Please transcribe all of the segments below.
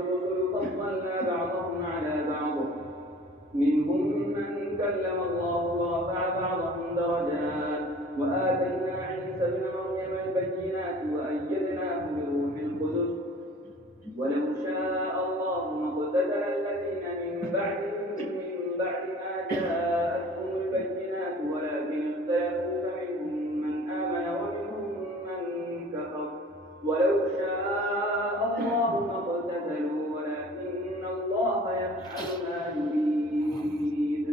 الرسل فضلنا بعضهم على بعض منهم من كلم الله ورفع بعضهم درجات وآتينا عيسى ابن مريم البينات وأيدناه بروح القدس ولو شاء الله ما اقتتل الذين من بعد ما جاءتهم البينات ولكن اختلفوا فمنهم من آمن ومنهم من كفر ولو شاء الله ما اقتتلوا ولكن الله يفعل ما يريد.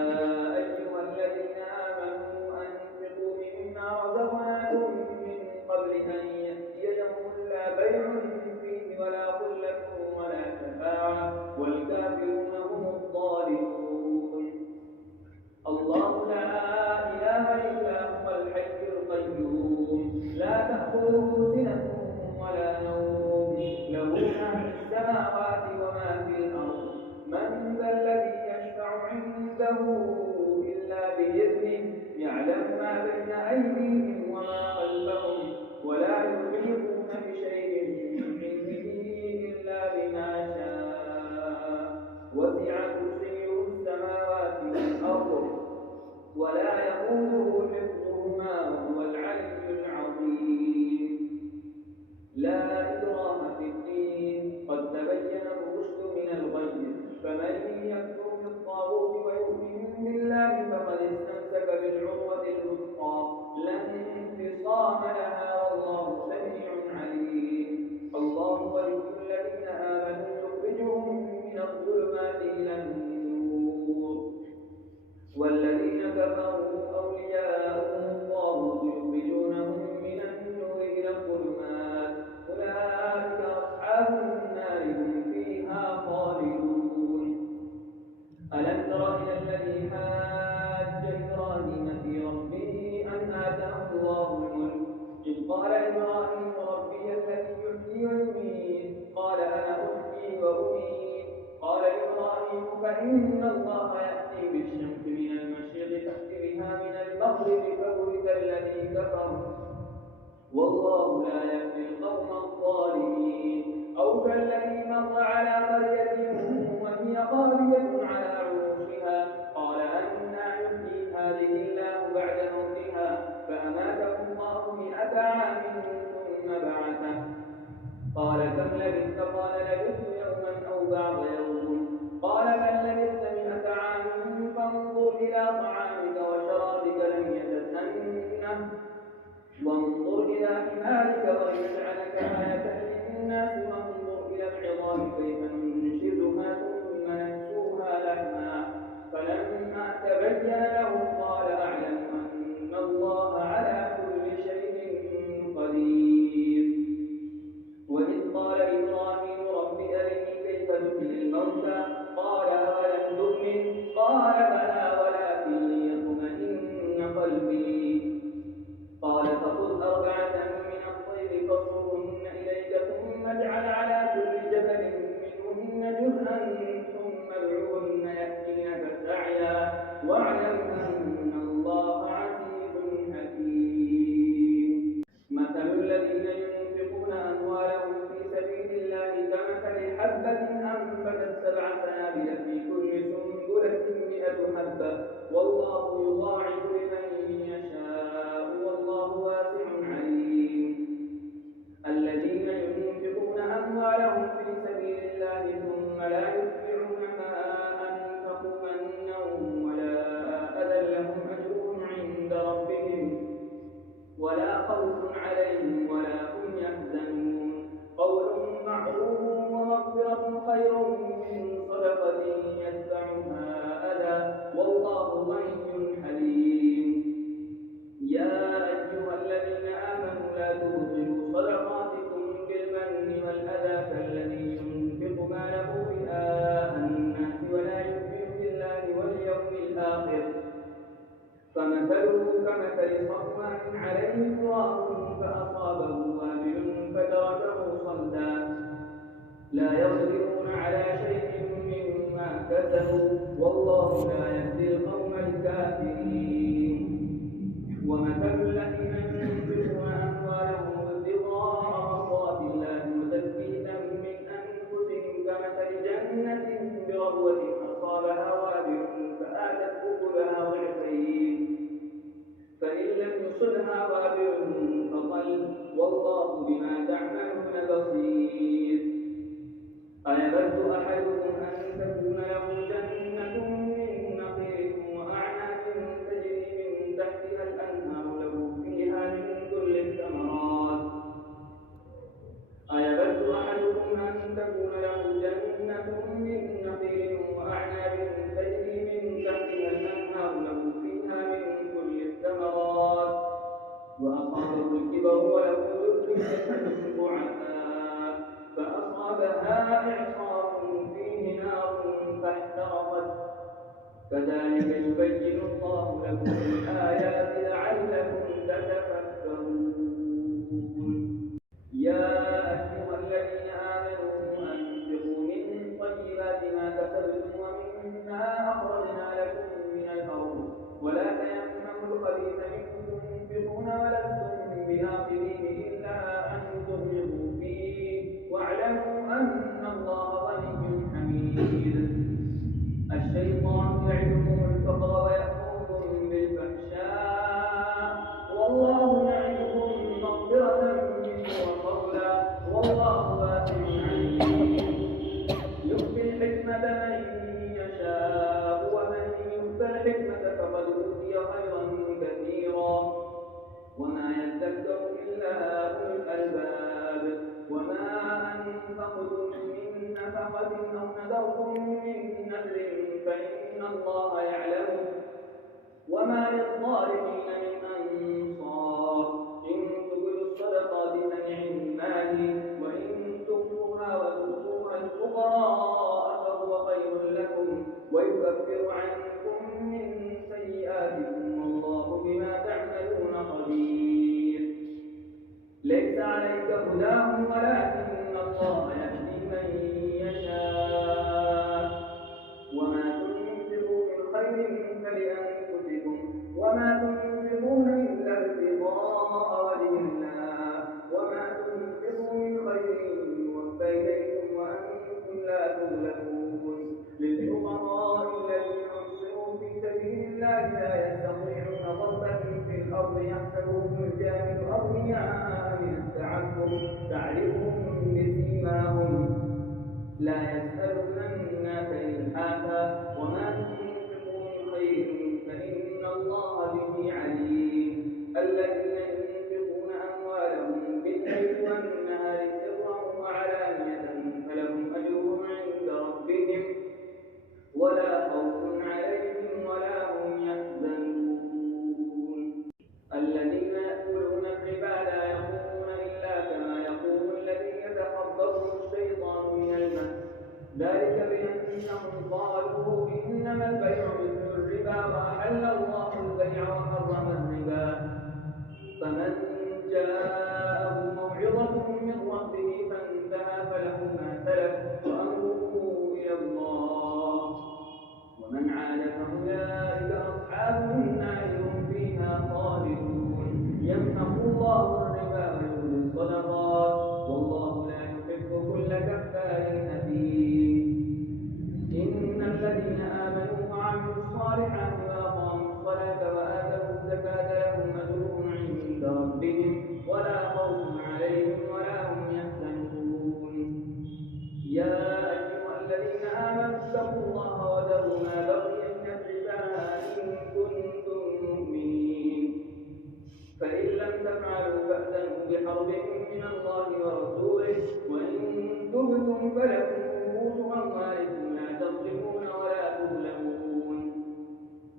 يا أيها الذين آمنوا أنفقوا مما رزقناكم من قبل أن يأتي يوم لا بيع فيه ولا خلة ولا شفاعة والكافرون هم الظالمون. الله لا إله إلا هو الحي القيوم لا تأخذه سنة ولا نوم له ما في السماوات وما في الأرض من ذا الذي يشفع عنده إلا بإذنه يعلم ما بين أيديهم وما خلفهم ولا يحيطون بشيء من علمه إلا بما شاء وسع كرسيه السماوات والأرض ولا يئوده حفظهما وهو العلي العظيم. لا إكراه في الدين قد تبين الرشد من الغي فمن يكفر بالطاغوت ويؤمن بالله فقد استمسك بالعروة الوثقى لا انفصام لها والله سميع عليم. الله ولي الذين آمنوا يخرجهم من الظلمات إلى النور والذين كفروا أولياءهم الطاغوت يخرجونهم من النور إلى الظلمات أولئك أصحاب النار هم فيها خالدون. ألم تر إلى الذي حاج إبراهيم في ربه أن آتاه الله الملك إذ قال إبراهيم ربي الذي يحيي ويميت قال أنا أحيي وأميت قال إبراهيم فإن الله يأتي بالشمس من المشرق فأت بها من المغرب فبهت الذي كفر والله لا يهدي القوم الظالمين. أو كالذي مر على قرية وهي خاوية على عروشها قال أنى يحيي هذه الله بعد موتها فأماته الله 100 عام ثم بعثه قال كم لبثت قال لبثت يوما أو بعض يوم قال بل لبثت 100 عام فانظر إلى طعامك وشرابك لم يتسنه وانظر إلى حمارك ولنجعلك آية للناس وانظر إلى العظام كيف ننشزها ثم نكسوها لحما فلما تبين له قال أعلم أن الله على كل شيء قدير. وإذ قال إبراهيم رب أرني كيف تحيي الموتى قال أولم تؤمن قال بلى ولكن ليطمئن قلبي قال فخذ 4 من الطير فاصرهن إليك ثم اجعل على كل جبل منهن جزءا ثم ادعوهن يأتينك سعيا واعلم أن الله عزيز حكيم. مثل الذين ينفقون أموالهم في سبيل الله كمثل حبة أنبتت 7 سنابل في كل سنبلة 100 حبة والله يضاعف لمن يشاء والله واسع عليم. الذين ينفقون أموالهم في سبيل الله ثم لا يتبعون ما أنفقوا منا ولا أذى لهم أجرهم عند ربهم ولا خوف عليهم ولا هم يحزنون. قول معروف ومغفرة خير من صدقة يتبعها أذى والله غني حليم. يا أيها الذين آمنوا لا تبطلوا صدقاتكم بالمن والأذى كالذي ينفق ماله رئاء الناس ولا يؤمن بالله واليوم الآخر فمثله كمثل صفوان عليه تراب فأصابه وابل فتركه صلدا لا يقدرون على شيء مما كسبوا والله لا يهدي القوم الكافرين. ومثل الذين ينفقون أموالهم ابتغاء مرضات الله وتثبيتا من أنفسهم الجحيم فإن لم يصلها وابل فطل والله بما تعملون بصير أيود أحدكم أن تكون له جنة من نخيل وأعناب تجري من تحتها الأنهار له فيها من كل الثمرات أيود أحدكم أن تكون له جنة من نخيل وأعناب تجري من تحتها الأنهار له فيها من كل الثمرات وأصابه الكبر وله ذرية ضعفاء فأصابها إعصار فيه نار فاحترقت كذلك يبين الله لكم الآيات لعلكم تتفكرون يا أيها الذين آمنوا أنفقوا من طيبات ما كسبتم ومما أخرجنا لكم من الأرض ولا تيمموا الخبيث منه تنفقون ولستم بآخذيه إلا أن تغمضوا فيه واعلموا أن الله غني حميد الشيطان يعدكم الفقر ويأمركم بالفحشاء والله يعدكم مغفرة منه وفضلا والله واسع عليم يؤتي الحكمة من يشاء ومن يؤت الحكمة فقد أوتي خيرا كثيرا وما يذكر إلا أولو الألباب وما أنفقتم من نفقة أو نذرتم من نذر فإن الله يعلمه وما للظالمين من أنصار إن تبدوا الصدقات فنعماه وإن تخفوها وتؤتوها الفقراء فهو خير لكم ويكفر عنكم من سيئاتكم والله بما تعملون خبير ليس عليك هداهم ولكن الله يهدي من يشاء وما تنفقوا من خير فلأنفسكم وما تنفقون إلا ابتغاء وجه الله وما تنفقوا من خير يوفى إليكم وأنتم لا تظلمون للفقراء الذين أحصروا في سبيل الله لا يستطيعون ضربا في الأرض يحسبهم الجاهل أغنياء من التعفف تعرفهم بسيماهم لا يسألون الناس إلحافا وما تنفقوا من خير فإن الله به عليم الذين ينفقون أموالهم بالليل والنهار سرا وعلانية فلهم أجرهم عند ربهم ولا خوف عليهم ولا هم يحزنون الذين يأكلون الربا لا يقومون إلا كما يقوم الذي يتخبطه الشيطان من المس ذلك بأنهم قالوا إنما البيع مثل الربا وأحل الله البيع وحرم الربا فمن جاءه موعظة من ربه فانتهى فله ما سلف وأمره إلى الله ومن عاد فأولئك أصحاب النار هم فيها خالدون يمحق الله الربا ويربي الصدقات والله لا يحب كل كفار أثيم إن الذين آمنوا وعملوا الصالحات وأقاموا الصلاة وآتوا الزكاة لهم أجرهم عند ربهم ولا خوف عليهم ولا هم يحزنون يا أيها الذين آمنوا اتقوا الله وذروا ما بقي من الربا إن كنتم مؤمنين فإن لم تفعلوا فأذنوا بحرب من الله ورسوله وإن تبتم فلكم رؤوس أموالكم لا تظلمون ولا تظلمون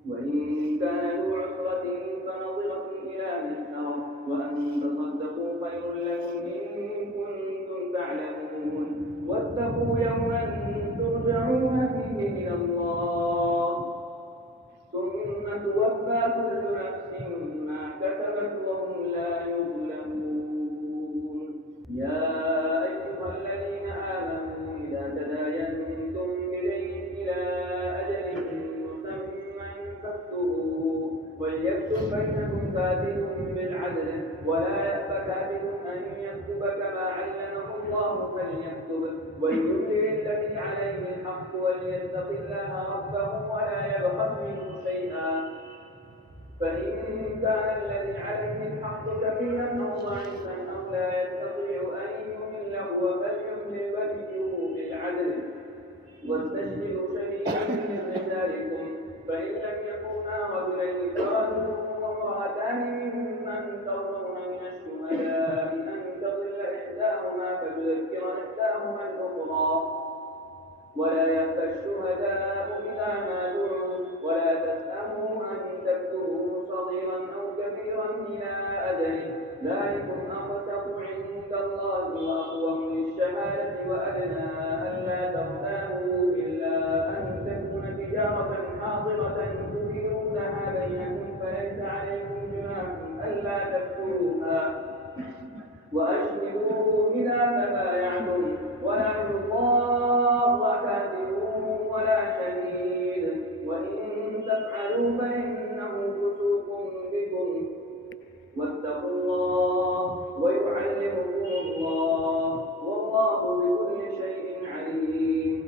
وإن كان ذو عسرة فنظرة إلى ميسرة وأن تصدقوا خير لكم إن كنتم تعلمون واتقوا يوما ترجعون فيه إلى الله ثم توفى كل نفس ما كسبت وهم لا يظلمون يا أيها الذين آمنوا إذا تداينتم بدين إلى أجل مسمى فاكتبوه وليكتب بينكم كاتب بالعدل ولا يأب كاتب أن يكتب كما علمه الله فليكتب وليملل الذي عليه الحق وليتق الله ربه ولا يبخس منه شيئا فإن كان الذي عليه الحق كبيرا أو ضعيفا أو لا يستطيع أن يمل هو فليملل وليه بالعدل واستشهدوا شهيدين من رجالكم فإن لم يكونا رجلين فرجل وامرأتان ممن ترضون من الشهداء أن تضل إحداهما فتذكر إحداهما الأخرى ولا يأبى الشهداء إذا ما دعوا ولا تسأموا أن تكتبوه صغيرا أو كبيرا إلى أجله ذلكم أقسط عند الله وأقوم للشهادة وأدنى ألا ترتابوا إلا أن تكون تجارة حاضرة تديرونها بينكم فليس عليكم جناح ألا تدخلوها وأشهدوا إذا تبايعتم ولا يضار كاتب ولا شهيد وإن تفعلوا فإنه فسوق بكم واتقوا الله ويعلمكم الله والله بكل شيء عليم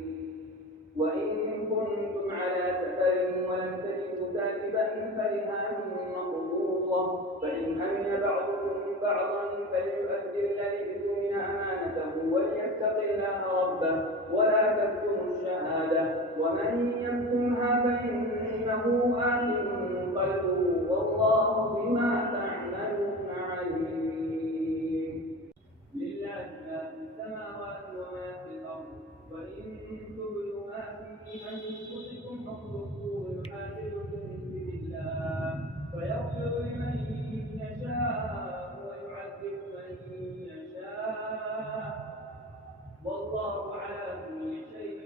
وإن كنتم على سفر ولم تجدوا كاتبا فرهان مقبوضة فإن أمن بعضكم بعضا فليؤدي الذي اؤتمن أمانته وليتق الله ربه ولا تكتموا الشهادة ومن يكتمها فإنه آثم قلبه والله بما تعملون عليم لله ما في السماوات وما في الأرض وإن تبدوا ما في أنفسكم أو تخفوه يحاسبكم به الله فيغفر لمن يشاء ويعذب من يشاء والله على كل شيء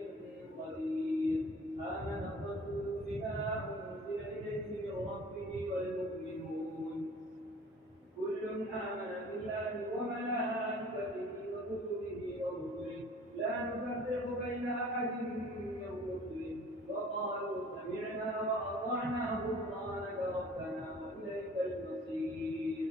قدير آمن الرسول بما أنزل إليه من ربه والمؤمنون كل آمن بالله وملائكته وكتبه ورسله لا نفرق بين أحد من رسله وقالوا سمعنا وأطعنا غفرانك ربنا وإليك المصير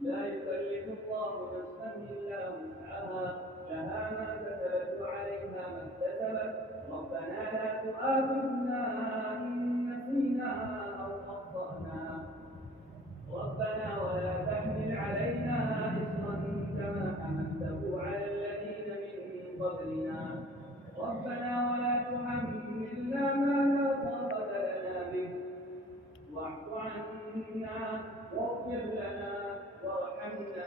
لا يكلف الله نفسا إلا وسعها لها ما كسبت وعليها ما اكتسبت ربنا لا تؤاخذنا إن نسينا أو أخطأنا ربنا ولا تحمل علينا إصرا كما حملته على الذين من قبلنا ربنا ولا تحملنا ما لا طاقة لنا به واعف عنا واغفر لنا وارحمنا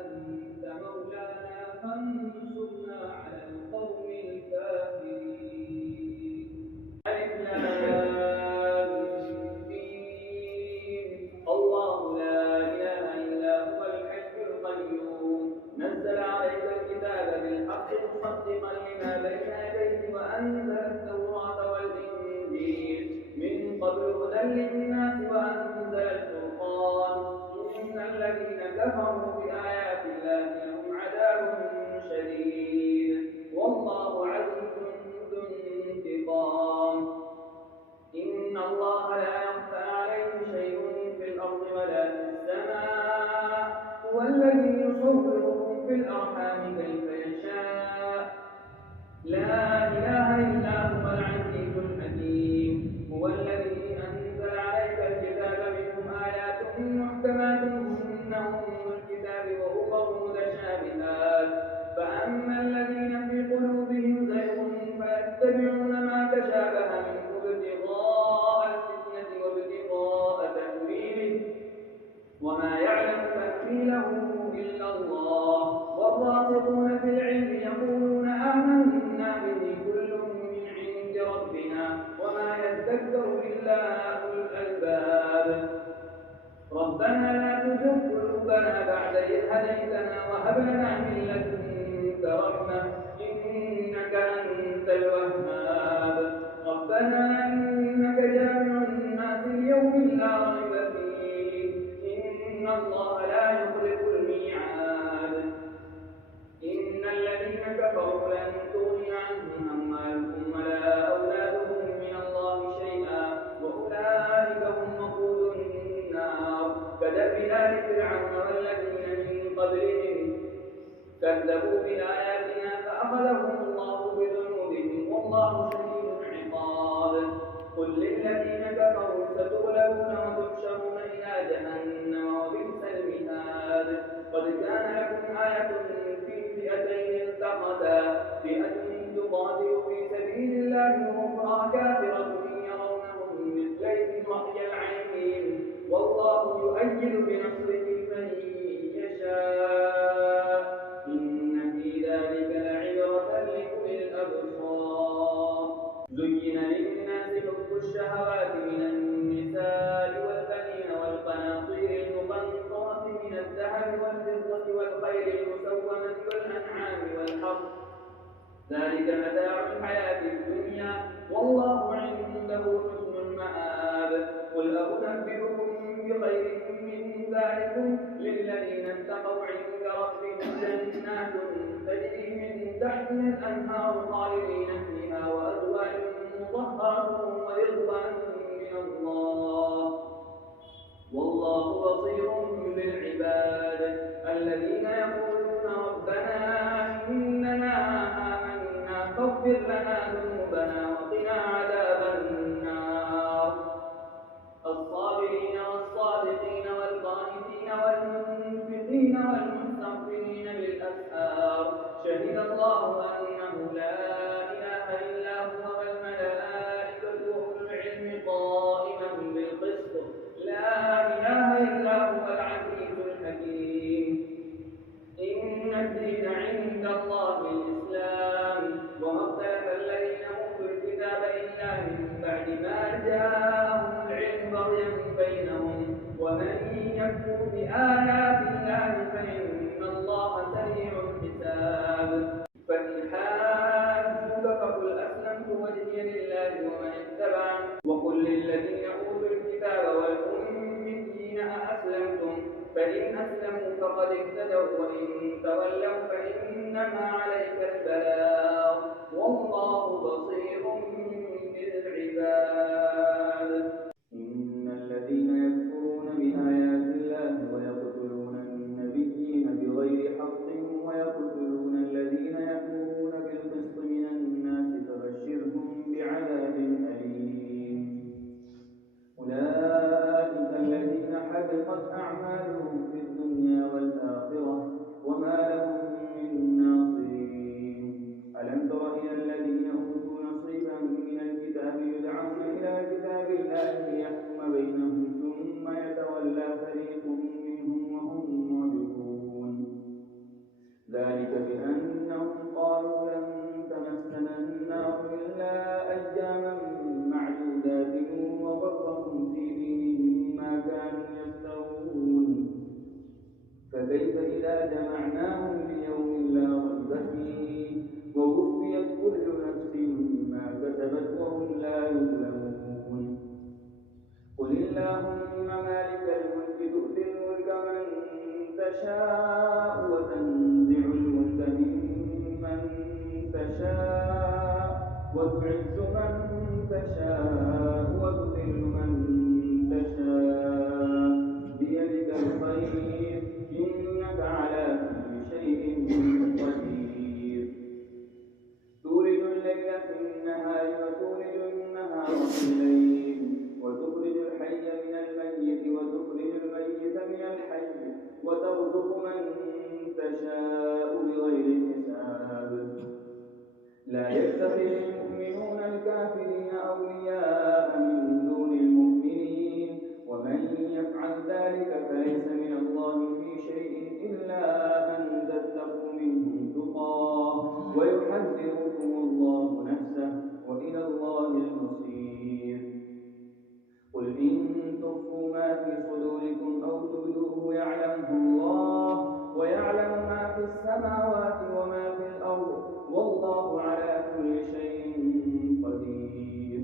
أنت مولانا فانصرنا على القوم الكافرين الله لا إله إلا هو الحي القيوم نزل عليك الكتاب بالحق مصدقا لما بين يديه وأنزل التوراة والإنجيل من قبل هدى للناس وأنزل الفرقان إن الذين كفروا بآيات الله لهم عذاب شديد والله عزيز ذو انتقام إن الله لا يخفى عليه شيء في الأرض ولا في السماء هو الذي يصوركم في الأرحام كيف يشاء لا إله إلا هو العزيز الحكيم هو الذي أنزل عليك الكتاب منهم آيات محكمات هن أم الكتاب وأخر متشابهات فأما الذين في قلوبهم زيغ فيتبعون ما تشابه منه ابتغاء الفتنة وابتغاء تأويله وما يعلم تأويله إلا الله والراسخون في العلم يقولون آمنا به كل من عند ربنا وما يذكر إلا أولو الألباب ربنا لا تزغ قلوبنا بعد إذ هديتنا وهب لنا من لدنك رحمة إنك أنت الوهاب ربنا إنك جامع الناس ليوم لا ريب فيه إن الله لا يخلف الميعاد إن الذين كفروا لن تغني عنهم أموالهم ولا أولادهم من الله شيئا وأولئك هم وقود النار كدأب آل فرعون والذين من قبلهم كذبوا بآياتنا فأخذهم الله بذنوبهم والله شديد العقاب قل للذين كفروا ستغلبون وتحشرون إلى جهنم وبئس المهاد قد كان لكم آية في فئتين التقتا فئة تقاتل في سبيل الله وأخرى كافرة يرونهم مثليهم رأي العين والله يؤيد بنصره من يشاء إن في ذلك لعبرة لأولي الأبصار زين للناس حب الشهوات من النساء والبنين والقناطير المقنطرة من الذهب والفضة والخيل المسومة والأنعام والحرث ذلك متاع الحياة الدنيا والله عنده حسن المآب قل أنبئكم بخير من ذلكم للذين اتقوا عند ربهم جنات تجري من تحتها الأنهار خالدين فيها وأزواج مطهرة ورضوان من الله والله بصير بالعباد الذين يقولون ربنا إننا آمنا فاغفر لنا ذنوبنا وقنا عذاب النار الصابرين والصادقين والقانتين والمنفقين والمستغفرين بالأسحار شهد الله أنه لا إله إلا هو والملائكة وأولو العلم قائما بالقسط لا إله إلا هو العزيز الحكيم إن الدين عند الله الإسلام وما اختلف الذين أوتوا الكتاب إلا من بعد ما جاءهم العلم بغيا بينهم ومن يكفر بآيات الله فإن الله سريع الحساب فإن حاجوك فقل أسلمت وجهي لله ومن اتبعني وقل للذين أوتوا الكتاب والأميين أأسلمتم فإن أسلموا فقد اهتدوا وإن تولوا فإنما عليك البلاغ والله بصير بالعباد إن الذين يكفرون بآيات الله ويقتلون النبيين بغير حق ويقتلون الذين يأمرون بالقسط من الناس فبشرهم بعذاب أليم أولئك الذين حبطت أعمالهم في الدنيا والآخرة وما لهم من ناصرين ألم تر إلى الذين أوتوا نصيبا من الكتاب يدعون إلى كتاب الله ليحكم بينهم ثم يتولى فريق منهم وهم معرضون ذلك بأنهم قالوا لن تمسنا النار إلا أياما معدودات وغرهم في دينهم ما كانوا يفترون فكيف إذا جمعناهم ليوم لا ريب فيه ووفيت كل نفس ما كسبت وهم لا يظلمون قل اللهم مالك الملك تؤتي الملك من تشاء وتنزع الملك ممن تشاء وتعز من تشاء وتذل من تشاء بيدك الخير إنك على كل شيء قدير تولج الليل في النهار وتولج النهار في الليل وتخرج الحي من الميت وتخرج الميت من الحي وترزق من تشاء بغير حساب لا يتخذ المؤمنون الكافرين أولياء من دون المؤمنين ومن يفعل ذلك فليس من الله في شيء إلا أن تتقوا منهم تقاه ويحذركم الله نفسه وإلى الله المصير قل إن تخفوا ما في صدوركم أو تبدوه يعلمه الله ويعلم ما في السماوات وما في الأرض والله على كل شيء قدير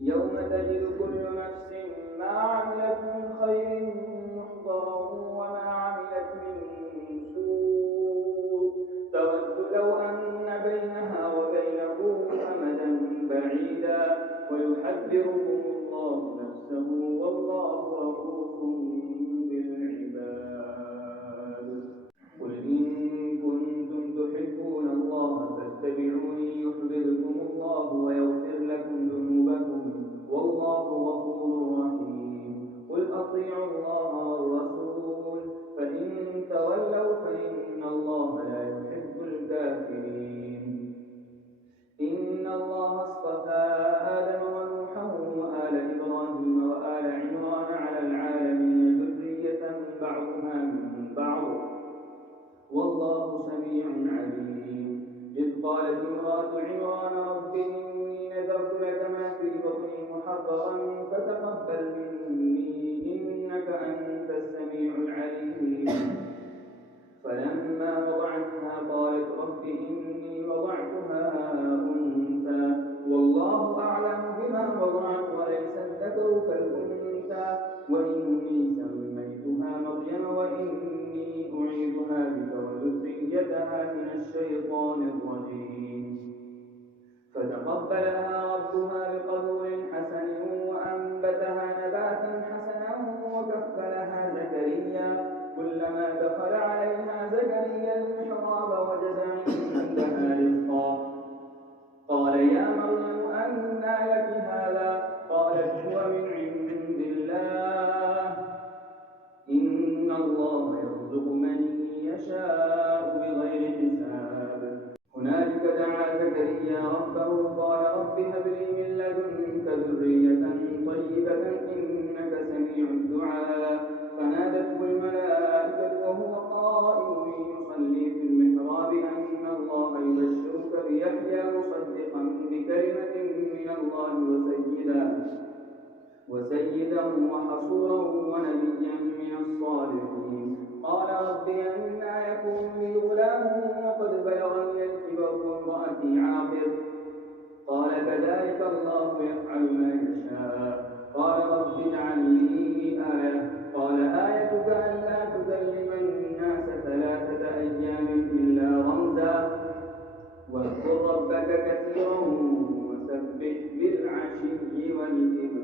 يوم تجد كل نفس ما عملت من خير محضرا وما عملت من سوء تود لو أن بينها وبينه أمدا بعيدا ويحذركم الله نفسه والله رؤوف بالعباد قل إن كنتم تحبون الله فاتبعوني يحببكم الله ويغفر لكم ذنوبكم قالت امرأة عمران رب إني نذرت لك ما في بطني محررا فتقبل مني إنك أنت السميع العليم. فلما وضعتها قالت رب إني وضعتها أنثى والله أعلم بما وضعت وليس الذكر كالأنثى وإني سميتها مريم وإني أعيذها بك وذريتها من الشيطان الرجيم. فتقبلها ربها بقبول حسن وأنبتها نباتا حسنا وكفلها زكريا كلما دخل عليها زكريا المحراب وجد عندها رزقا قال يا مريم أنى لك هذا قالت هو من عند الله إن الله يرزق من يشاء بغير حساب. هنالك دعا زكريا ربه قال رب هب لي من لدنك ذرية طيبة إنك سميع الدعاء. فنادته الملائكة وهو قائم يصلي في المحراب أن الله يبشرك بيحيى مصدقا بكلمة من الله وسيدا وحصورا ونبيا من الصالحين. قال رب أنى يكون لي غلام وقد بلغني الكبر وامرأتي عاقر قال كذلك الله يفعل ما يشاء. قال رب اجعل لي آية قال آيتك ألا تكلم الناس 3 أيام إلا رمزا واذكر ربك كثيرا وسبح بالعشي والإبكار.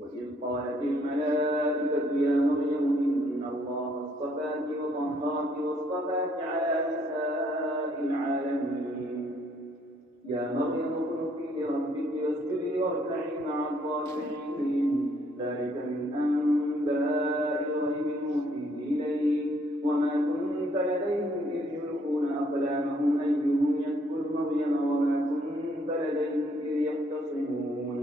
وإذ قالت الملائكة يا مريم إن الله اصطفاك وطهرك واصطفاك على نساء العالمين. يا مريم اقنتي لربك واسجدي واركعي مع الراكعين. ذلك من أنباء الغيب نوحيه إليك وما كنت لديهم إذ يلقون أقلامهم أيهم يكفل مريم وما كنت لديهم إذ يختصمون.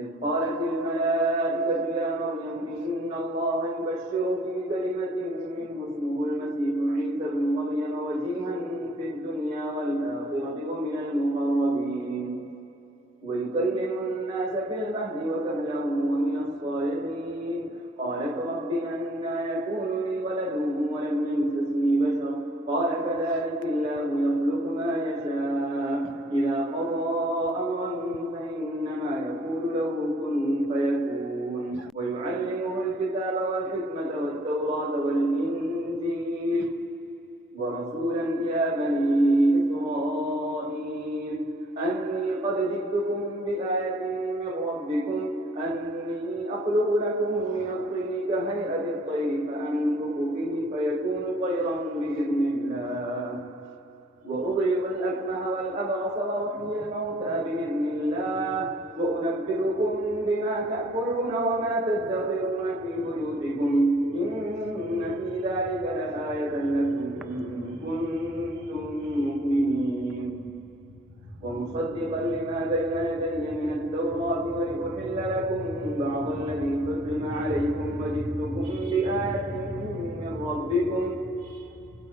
إذ قالت الملائكة يا مريم إن الله يبشرك بكلمة منه اسمه المسيح عيسى ابن مريم وجيها في الدنيا والآخرة ومن المقربين ويكلم الناس في المهد وكهلا ومن الصالحين. قالت رب أنى يكون لي ولد ولم يمسسني بشر قال كذلك الله يخلق ما يشاء إذا قضى أمرا فإنما يقول له كن فيكون. ويعلمه الكتاب والحكمة والتوراة والإنجيل ورسولا إلى بني إسرائيل أني قد جئتكم بآية من ربكم أني أخلق لكم من الطين كهيئة الطير فأنفخ فيه فيكون طيرا بإذن الله وأبرئ الأكمه والأبرص وأحيي الموتى بإذن الله وأنبئكم بما تأكلون وما تدخرون في بيوتكم إن في ذلك لآية لكم كنتم مؤمنين. ومصدقا لما بين يدي من التوراة ولأحل لكم بعض الذي حرم عليكم وجئتكم بآية من ربكم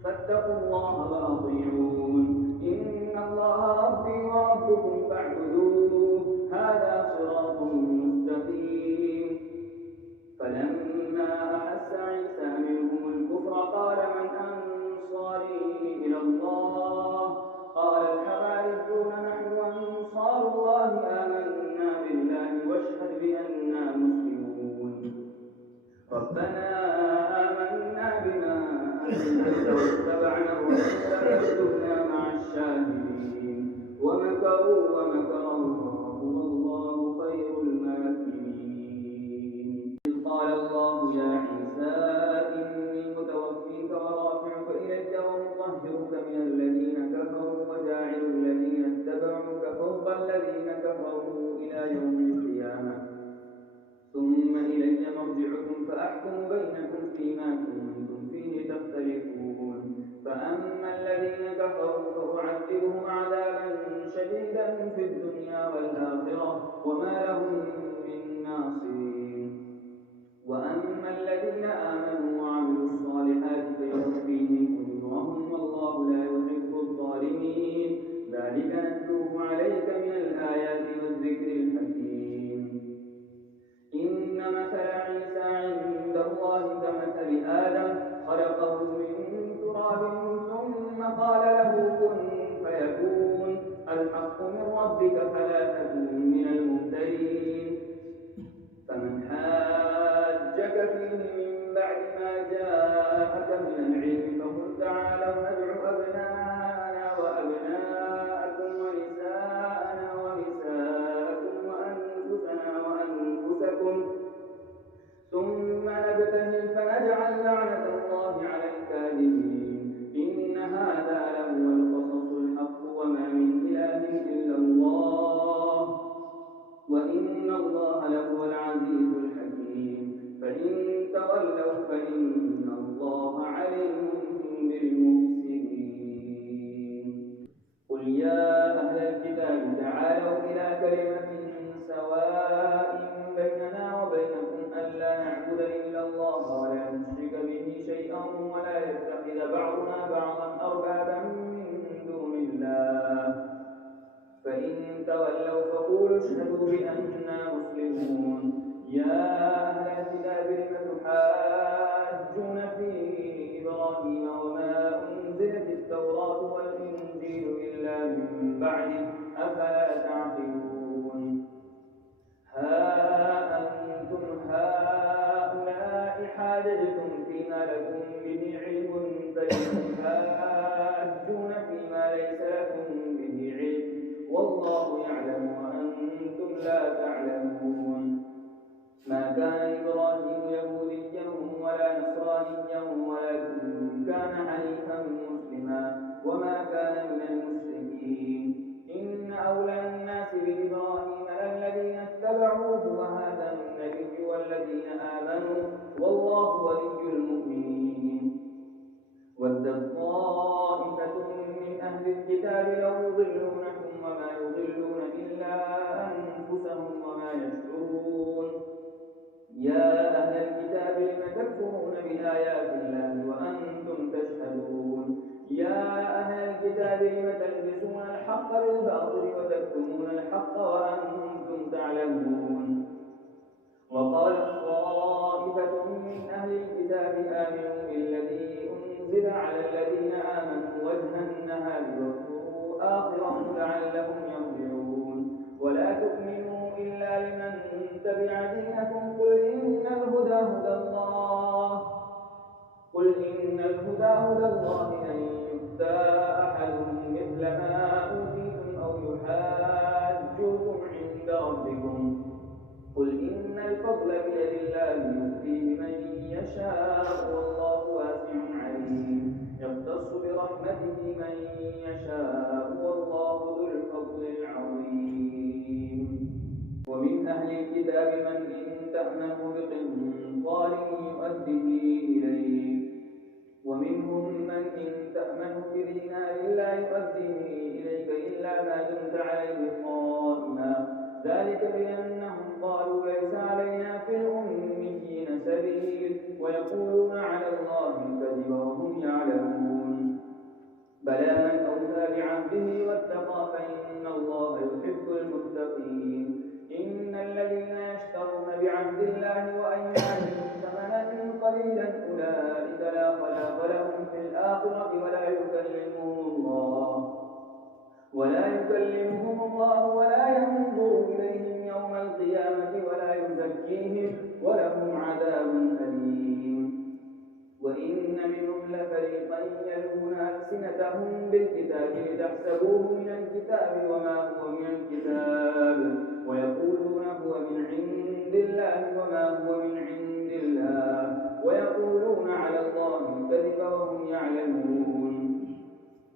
فاتقوا الله وأطيعون إن الله ربي وربكم فاعبدوه هذا صراط مستقيم. فلما أحس عيسى منهم الكفر قال من أنصاري إلى الله قال الحواريون نحن أنصار الله آمنا بالله واشهد بأننا مسلمون. ربنا آمنا بما أنزلت واتبعنا الرسول فاكتبنا مع الشاهدين. ومكروا ومكر الله والله خير الماكرين. إذ قال الله يا عيسى إني متوفيك ورافعك إلي ومطهرك من الذين كفروا وجاعل الذين اتبعوك فوق الذين كفروا إلى يوم القيامة ثم إلي مرجعكم فأحكم بينكم فيما كنتم فيه تختلفون. فأما الذين كفروا فأعذبهم عذابا شديدا في الدنيا والآخرة وما لهم من ناصرين. وأما الذين آمنوا وعملوا الصالحات فيوفيهم أجورهم والله لا الحق من ربك فلا تكن من الممترين. فمن حاجك فيه من بعد ما جاءك من العلم فقل تعالوا ندع أبناءنا وأبناءكم ونساءنا ونساءكم وأنفسنا وأنفسكم ثم نبتهل فنجعل لعنة الله على الكاذبين. إن هذا لهو القصص الحق وما من إله إلا الله وإن الله لهو العزيز الحكيم. فإن تولوا فإن الله عليم بالمفسدين. قل يا أهل الكتاب تعالوا إلى كلمة سواء بيننا وبينكم ألا نعبد إلا الله ولا نشرك به شيئا ولا يتخذ بعضنا بعضا أربابا من دون الله. فإن تولوا فقولوا اشهدوا بأننا مسلمون. يا أهل الكتاب لم تحاجون في إبراهيم وما أنزلت التوراة والإنجيل إلا من بعده أفلا تعقلون. ها أنتم هؤلاء حاججتم فيما لكم به علم فلم تحاجون فيما ليس لكم به علم والله يعلم وأنتم لا تعلمون. ما كان إبراهيم يهوديا ولا نصرانيا ولكن كان حنيفا مسلما وما كان من المشركين. إن أولى الناس بإبراهيم للذين اتبعوه وهذا النبي والذين آمنوا والله ولي المؤمنين. ودت طائفة من أهل الكتاب لو يضلونكم وما يضلون إلا أنفسهم وما يشعرون. يا أهل الكتاب لم تكفرون بآيات الله وأنتم تشهدون. يا أهل الكتاب لم تلبسون الحق بالباطل وتكتمون الحق وأنتم تعلمون. وقال طائفة من أهل الكتاب آمنوا بالذي أنزل على الذين آمنوا وجه النهار واكفروا آخره لعلهم يرجعون. ولا تؤمنوا إلا لمن تبع دينكم قل إن الهدى هدى الله أن يؤتى أحد مثل ما أوتيتم أو يحاجوكم عند ربكم قل إن الفضل بيد الله يؤتيه من يشاء والله واسع عليم. يختص برحمته من يشاء والله ذو الفضل العظيم. ومن أهل الكتاب من إن تأمنه بقنطار يؤديه إليك ومنهم من إن تأمنه بدينار لا يؤديه إليك إلا ما دمت عليه قائما. ذلك بأنهم قالوا ليس علينا في الأميين سبيل ويقولون على الله الكذب وهم يعلمون. بلى من أوفى بعهده واتقى فإن الله يحب المتقين. إن الذين يشترون بعهد الله وأيمانهم ثمنا قليلا أولئك لا خلاق لهم في الآخرة ولا يكلمهم الله ولا ينظر إليهم يوم القيامة ولا يزكيهم ولهم عذاب أليم. وإن منهم لفريقا يلوون ألسنتهم بالكتاب لتحسبوه من الكتاب وما هو من الكتاب ويقولون هو من عند الله وما هو من عند الله ويقولون على الله الكذب وهم يعلمون.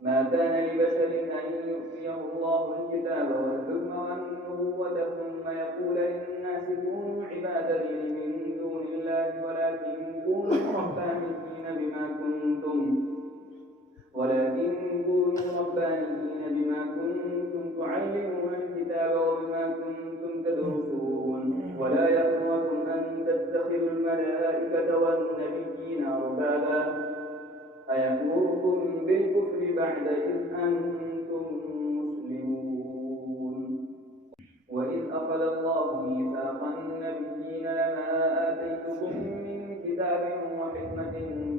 ما كان لبشر أن يؤتيه الله الكتاب والحكم والنبوة ثم يقول للناس كونوا عبادا لي من دون الله ولكن كونوا ربانيين بما كنتم تعلمون الكتاب وبما كنتم تدرسون. ولا يأمركم أن تتخذوا الملائكة والنبيين أربابا أيأمركم بالكفر بعد إذ أنتم مسلمون. وإذ أخذ الله ميثاق النبيين لما آتيتكم من كتاب وحكمة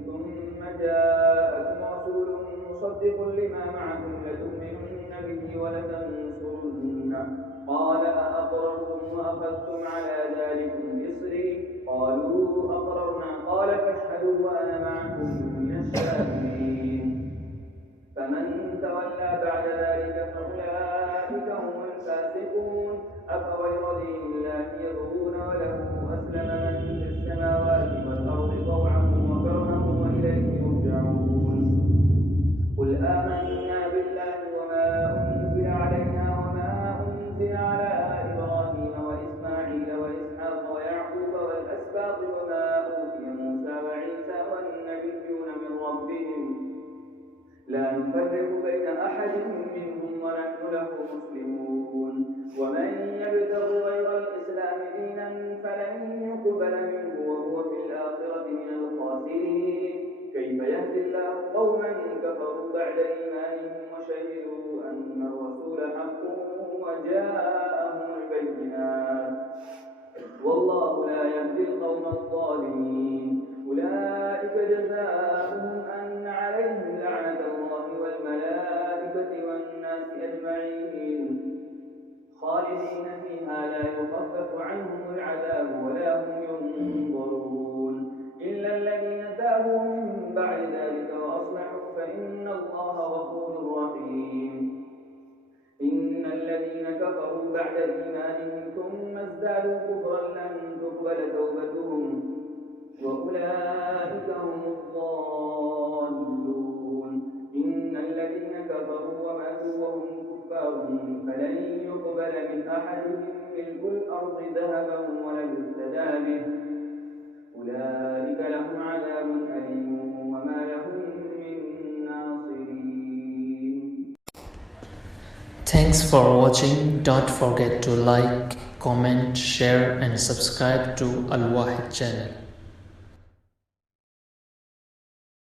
ثم جاءكم رسول مصدق لما معكم لتؤمنن به ولتنصرنه قال أأقررتم وأخذتم على ذلكم إصري قالوا أقررنا قال فاشهدوا وأنا معكم من الشاهدين فمن تولى بعد ذلك فأولئك هم الفاسقون أفغير دين الله يبغون وله أسلم من في السماوات والأرض طوعا وكرها وإليه يرجعون قل آمنا بالله وما أنزل علينا وما أنزل على إبراهيم وإسماعيل وإسحاق ويعقوب والأسباط وما أوتي موسى وعيسى والنبيون من ربهم لا نفرق بين أحد منهم ونحن له مسلمون ومن يبتغ غير الإسلام دينا فلن يقبل منه وهو في الآخرة من الخاسرين كيف يهدي الله قوما كفروا بعد إيمانهم وشهدوا أن الرسول حق وجاءهم البينات والله لا يهدي القوم الظالمين أولئك جزاؤهم أن عليهم لعنة الله والملائكة والناس أجمعين خالدين فيها لا يخفف عنهم العذاب ولا هم ينظرون إلا الذين تابوا من بعد ذلك وأصلحوا فإن الله غفور رحيم إن الذين كفروا بعد إيمانهم ثم ازدادوا كفرا لن تقبل توبتهم وأولئك هم الضالون إن الذين كفروا وماتوا وهم كفار فلن يقبل من أحدهم ملء الأرض ذهبا ولن يفتدى به أولئك لهم عذاب أليم وما لهم من ناصرين. Thanks for watching. Don't forget to like, comment, share and subscribe to Al Wahid channel.